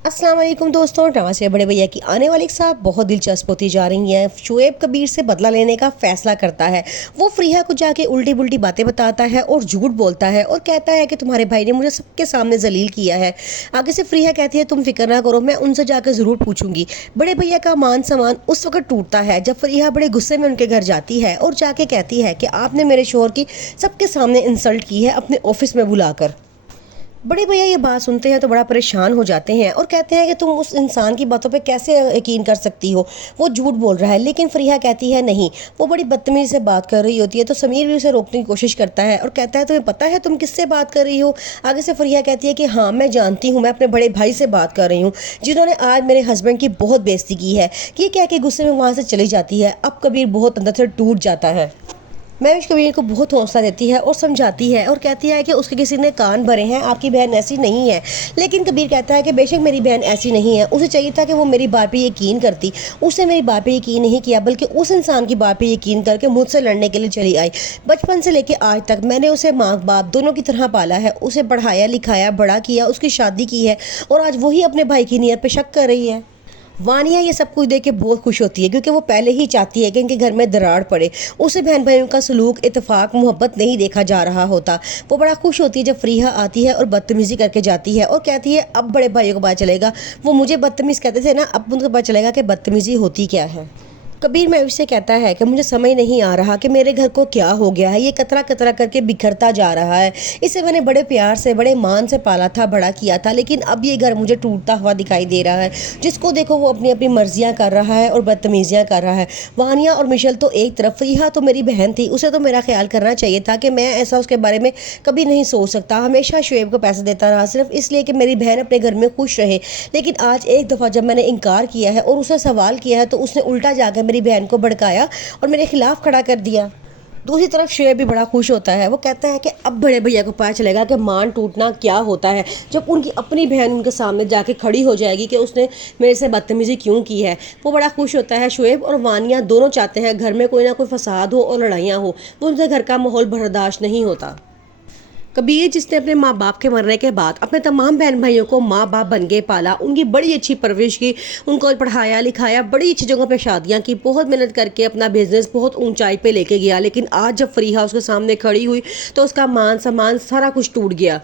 अस्सलाम वालेकुम दोस्तों, ड्रामा से बड़े भैया की आने वाली साहब बहुत दिलचस्प होती जा रही हैं। शुएब कबीर से बदला लेने का फैसला करता है। वो फरीहा को जाके उल्टी बुल्टी बातें बताता है और झूठ बोलता है और कहता है कि तुम्हारे भाई ने मुझे सबके सामने जलील किया है। आगे से फरीहा कहती है तुम फिक्र ना करो, मैं उनसे जाकर ज़रूर पूछूंगी। बड़े भैया का मान सम्मान उस वक्त टूटता है जब फरीहा बड़े गुस्से में उनके घर जाती है और जाके कहती है कि आपने मेरे शोहर की सबके सामने इंसल्ट की है अपने ऑफिस में बुलाकर। बड़े भैया ये बात सुनते हैं तो बड़ा परेशान हो जाते हैं और कहते हैं कि तुम उस इंसान की बातों पे कैसे यकीन कर सकती हो, वो झूठ बोल रहा है। लेकिन फरीहा कहती है नहीं, वो बड़ी बदतमीजी से बात कर रही होती है। तो समीर भी उसे रोकने की कोशिश करता है और कहता है तुम्हें पता है तुम किससे बात कर रही हो। आगे से फरीहा कहती है कि हाँ मैं जानती हूँ, मैं अपने बड़े भाई से बात कर रही हूँ जिन्होंने आज मेरे हस्बैंड की बहुत बेइज्जती की है। ये कह के गुस्से में वहाँ से चली जाती है। अब कबीर बहुत अंदर से टूट जाता है। महविश कबीर को बहुत हौसला देती है और समझाती है और कहती है कि उसके किसी ने कान भरे हैं, आपकी बहन ऐसी नहीं है। लेकिन कबीर कहता है कि बेशक मेरी बहन ऐसी नहीं है, उसे चाहिए था कि वो मेरी बात पे यकीन करती। उसने मेरी बात पे यकीन नहीं किया बल्कि उस इंसान की बात पे यकीन करके मुझसे लड़ने के लिए चली आई। बचपन से लेकर आज तक मैंने उसे माँ बाप दोनों की तरह पाला है, उसे पढ़ाया लिखाया बड़ा किया, उसकी शादी की है और आज वही अपने भाई की नीयत पे शक कर रही है। वानिया ये सब कुछ देख के बहुत खुश होती है क्योंकि वो पहले ही चाहती है कि इनके घर में दरार पड़े। उसे बहन भाइयों का सलूक इत्तेफाक मोहब्बत नहीं देखा जा रहा होता। वो बड़ा खुश होती है जब फरीहा आती है और बदतमीज़ी करके जाती है और कहती है अब बड़े भाइयों को पता चलेगा, वो मुझे बदतमीज़ कहते थे ना, अब उनको पता चलेगा कि बदतमीज़ी होती क्या है। कबीर महविश से कहता है कि मुझे समझ नहीं आ रहा कि मेरे घर को क्या हो गया है, ये कतरा कतरा करके बिखरता जा रहा है। इसे मैंने बड़े प्यार से बड़े मान से पाला था, बड़ा किया था, लेकिन अब ये घर मुझे टूटता हुआ दिखाई दे रहा है। जिसको देखो वो अपनी अपनी मर्जियाँ कर रहा है और बदतमीजियाँ कर रहा है। वानिया और मिशेल तो एक तरफ, फरीहा तो मेरी बहन थी, उसे तो मेरा ख्याल करना चाहिए था कि मैं ऐसा उसके बारे में कभी नहीं सोच सकता। हमेशा शुएब को पैसे देता रहा सिर्फ इसलिए कि मेरी बहन अपने घर में खुश रहे। लेकिन आज एक दफ़ा जब मैंने इनकार किया है और उसे सवाल किया है तो उसने उल्टा जाकर मेरी बहन को भड़काया और मेरे खिलाफ खड़ा कर दिया। दूसरी तरफ शुएब भी बड़ा खुश होता है। वो कहता है कि अब बड़े भैया को पता चलेगा कि मान टूटना क्या होता है जब उनकी अपनी बहन उनके सामने जाके खड़ी हो जाएगी कि उसने मेरे से बदतमीजी क्यों की है। वो बड़ा खुश होता है। शुएब और वानिया दोनों चाहते हैं घर में कोई ना कोई फसाद हो और लड़ाइयाँ हो, वो उनसे घर का माहौल बर्दाश्त नहीं होता। कबीर जिसने अपने माँ बाप के मरने के बाद अपने तमाम बहन भाइयों को माँ बाप बन के पाला, उनकी बड़ी अच्छी परवरिश की, उनको पढ़ाया लिखाया, बड़ी अच्छी जगहों पे शादियाँ की, बहुत मेहनत करके अपना बिजनेस बहुत ऊंचाई पे लेके गया। लेकिन आज जब फरीहा उसके सामने खड़ी हुई तो उसका मान सम्मान सारा कुछ टूट गया।